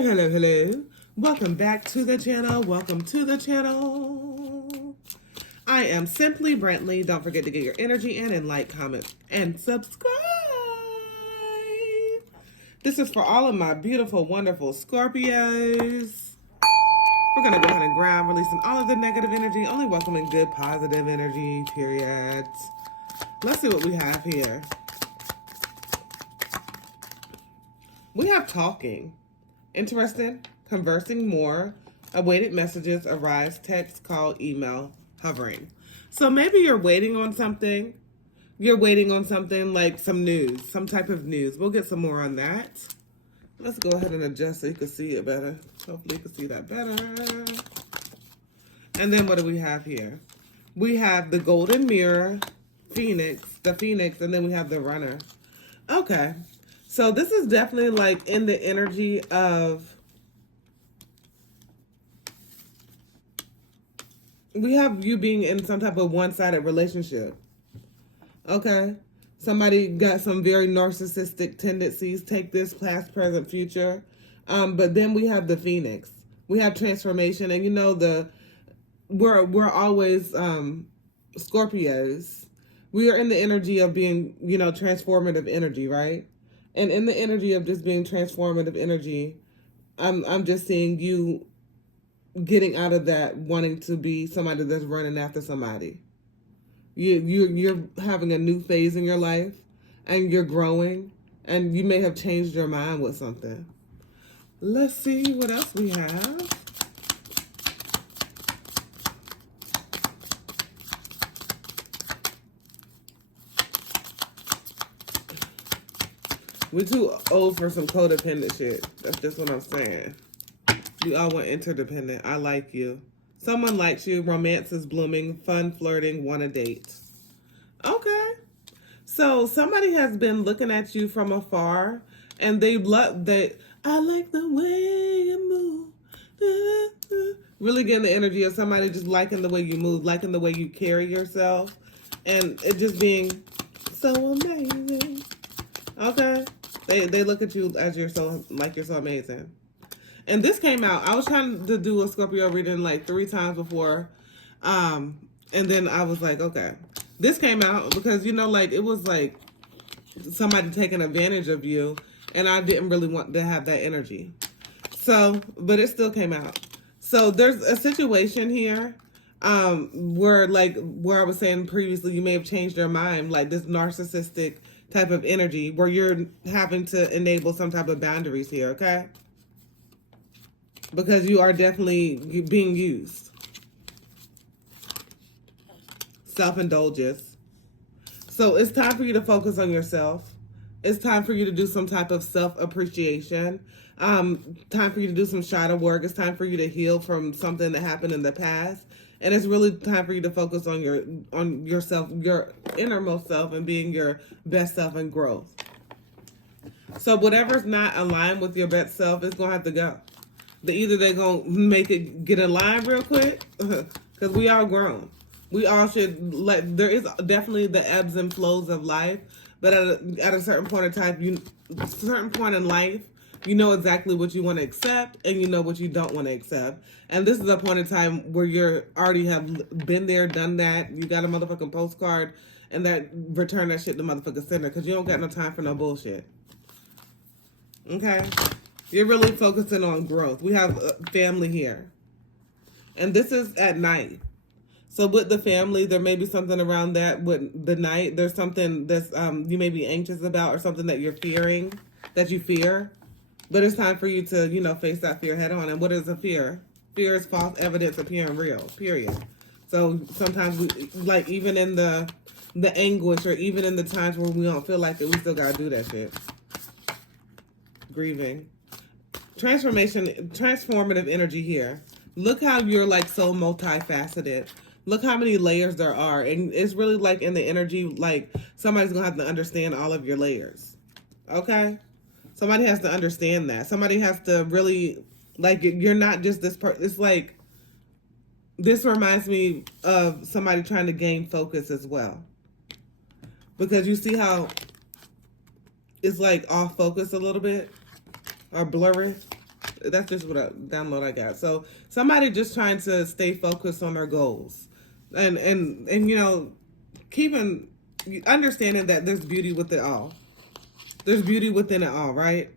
Hello, hello, hello. Welcome back to the channel. Welcome to the channel. I am Simply Brentley. Don't forget to get your energy in and like, comment, and subscribe. This is for all of my beautiful, wonderful Scorpios. We're going to go ahead and ground, releasing all of the negative energy, only welcoming good, positive energy, period. Let's see what we have here. We have talking. Interesting. Conversing more. Awaited messages, arrives, text, call, email, hovering. So maybe you're waiting on something. You're waiting on something like some news, some type of news. We'll get some more on that. Let's go ahead and adjust so you can see it better. Hopefully you can see that better. And then what do we have here? We have the golden mirror, phoenix, the phoenix, and then we have the runner. Okay. So this is definitely like in the energy of, we have you being in some type of one-sided relationship. Okay. Somebody got some very narcissistic tendencies. Take this, past, present, future. But then we have the phoenix. We have transformation, and you know we're always Scorpios. We are in the energy of being, you know, transformative energy, right? And in the energy of just being transformative energy, I'm just seeing you getting out of that wanting to be somebody that's running after somebody. You're having a new phase in your life, and you're growing, and you may have changed your mind with something. Let's see what else we have. We're too old for some codependent shit. That's just what I'm saying. We all want interdependent. I like you. Someone likes you. Romance is blooming. Fun, flirting, want a date. Okay. So somebody has been looking at you from afar, and I like the way you move. Really getting the energy of somebody just liking the way you move, liking the way you carry yourself, and it just being so amazing. Okay. They look at you as you're so amazing. And this came out. I was trying to do a Scorpio reading like 3 times before. And then I was like, okay. This came out because, you know, like it was like somebody taking advantage of you. And I didn't really want to have that energy. So, but it still came out. So there's a situation here where I was saying previously, you may have changed your mind, like this narcissistic type of energy where you're having to enable some type of boundaries here, okay? Because you are definitely being used. Self-indulgence. So it's time for you to focus on yourself. It's time for you to do some type of self-appreciation. Time for you to do some shadow work. It's time for you to heal from something that happened in the past. And it's really time for you to focus on yourself, your innermost self, and being your best self and growth. So whatever's not aligned with your best self is going to have to go. Either they're going to make it get aligned real quick, because we all grown. We all should, there is definitely the ebbs and flows of life, but at a certain point in life, you know exactly what you want to accept, and you know what you don't want to accept. And this is a point in time where you're already have been there, done that. You got a motherfucking postcard, and that return that shit to motherfucking sender, because you don't got no time for no bullshit. Okay? You're really focusing on growth. We have family here. And this is at night. So with the family, there may be something around that with the night. There's something that's you may be anxious about, or something that you're fearing, that you fear. But it's time for you to, you know, face that fear head on. And what is a fear? Fear is false evidence appearing real, period. So sometimes we, like, even in the anguish, or even in the times where we don't feel like it, we still gotta do that shit. Grieving. Transformative energy here. Look how you're like so multifaceted. Look how many layers there are. And it's really like in the energy, like somebody's gonna have to understand all of your layers. Okay? Somebody has to understand that. Somebody has to really, like, you're not just this person. It's like, this reminds me of somebody trying to gain focus as well. Because you see how it's like off focus a little bit, or blurry. That's just what a download I got. So somebody just trying to stay focused on their goals, and you know, keeping understanding that there's beauty with it all. There's beauty within it all, right?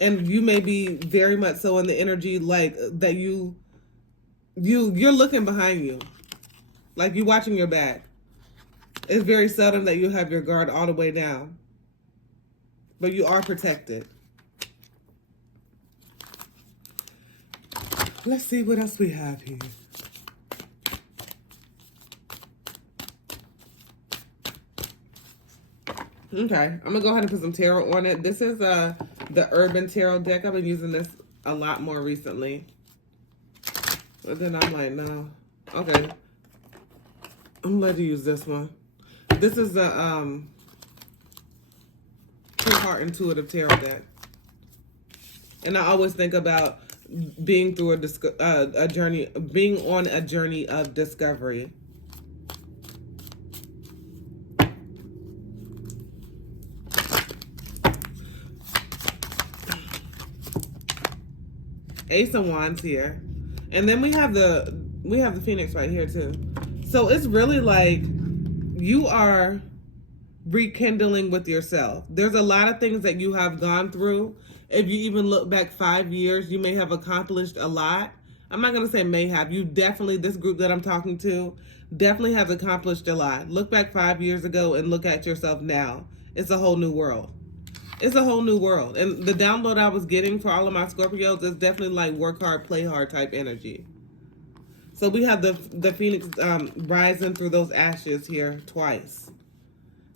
And you may be very much so in the energy like that you're looking behind you, like you're watching your back. It's very seldom that you have your guard all the way down, but you are protected. Let's see what else we have here. Okay, I'm gonna go ahead and put some tarot on it. This is the Urban Tarot deck. I've been using this a lot more recently. But then I'm like, no. Okay. I'm going to use this one. This is the True Heart Intuitive Tarot deck. And I always think about being through a journey, being on a journey of discovery. Ace of Wands here. And then we have the Phoenix right here too. So it's really like you are rekindling with yourself. There's a lot of things that you have gone through. If you even look back 5 years, you may have accomplished a lot. I'm not going to say may have. You definitely, this group that I'm talking to, definitely has accomplished a lot. Look back 5 years ago and look at yourself now. It's a whole new world. It's a whole new world. And the download I was getting for all of my Scorpios is definitely like work hard, play hard type energy. So we have the Phoenix rising through those ashes here twice.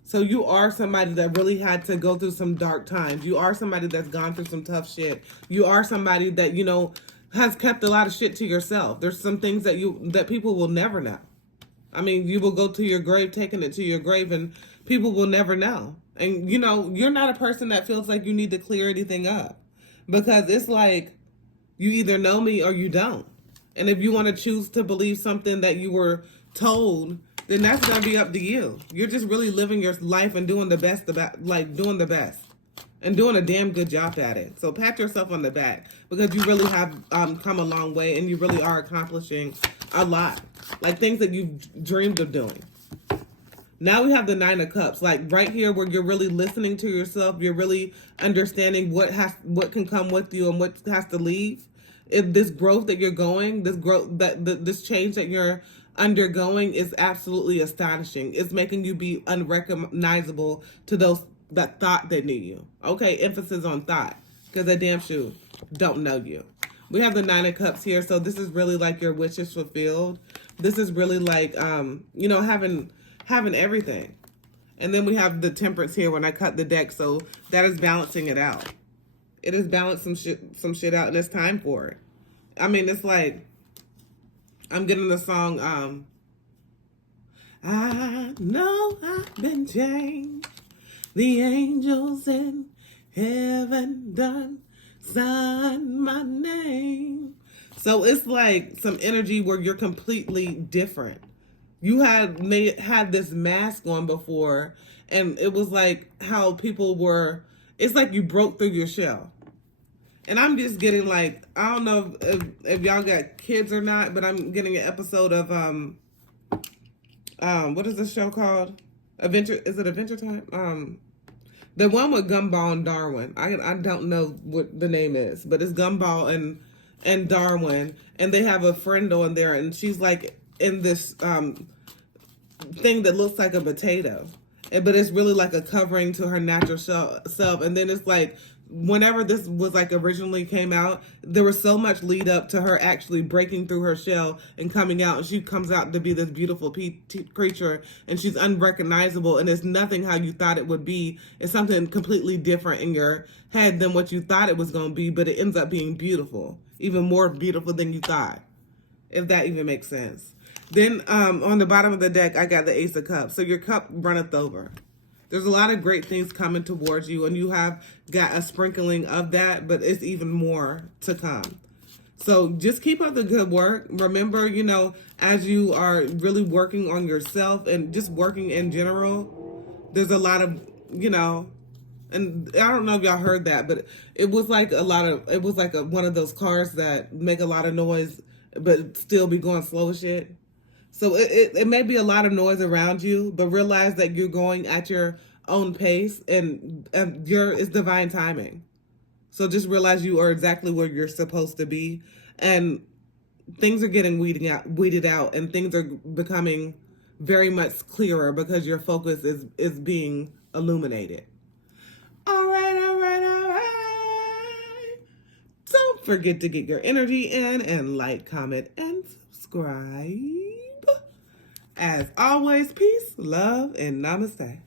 So you are somebody that really had to go through some dark times. You are somebody that's gone through some tough shit. You are somebody that, you know, has kept a lot of shit to yourself. There's some things that people will never know. I mean, you will go to your grave, taking it to your grave, and people will never know. And, you know, you're not a person that feels like you need to clear anything up. Because it's like, you either know me or you don't. And if you want to choose to believe something that you were told, then that's going to be up to you. You're just really living your life and doing the best doing the best. And doing a damn good job at it. So pat yourself on the back. Because you really have come a long way. And you really are accomplishing a lot. Like things that you've dreamed of doing. Now we have the Nine of Cups. Like right here where you're really listening to yourself. You're really understanding what can come with you and what has to leave. If this growth that you're going, this change that you're undergoing is absolutely astonishing. It's making you be unrecognizable to those that thought they knew you. Okay, emphasis on thought, because they damn sure don't know you. We have the Nine of Cups here, so this is really like your wishes fulfilled. This is really like you know, having everything. And then we have the Temperance here when I cut the deck, so that is balancing it out. It has balanced some shit out, and it's time for it. I mean, it's like I'm getting the song, I know I've been changed. The angels in heaven done sign my name. So it's like some energy where you're completely different. You had this mask on before, and it was like how people were, it's like you broke through your shell. And I'm just getting like, I don't know if y'all got kids or not, but I'm getting an episode of, what is this show called? Is it Adventure Time? The one with Gumball and Darwin. I don't know what the name is, but it's Gumball and Darwin. And they have a friend on there, and she's like in this thing that looks like a potato. But it's really like a covering to her natural self. And then it's like, whenever this was like originally came out, there was so much lead up to her actually breaking through her shell and coming out, and she comes out to be this beautiful creature, and she's unrecognizable, and it's nothing how you thought it would be. It's something completely different in your head than what you thought it was going to be, but it ends up being beautiful, even more beautiful than you thought, if that even makes sense. Then on the bottom of the deck, I got the Ace of Cups. So your cup runneth over. There's a lot of great things coming towards you, and you have got a sprinkling of that, but it's even more to come. So just keep up the good work. Remember, you know, as you are really working on yourself and just working in general, there's a lot of, you know, And I don't know if y'all heard that, but it was like one of those cars that make a lot of noise, but still be going slow as shit. So it may be a lot of noise around you, but realize that you're going at your own pace, and it's divine timing. So just realize you are exactly where you're supposed to be, and things are getting weeded out, and things are becoming very much clearer because your focus is being illuminated. All right, all right, all right. Don't forget to get your energy in and like, comment, and subscribe. As always, peace, love, and namaste.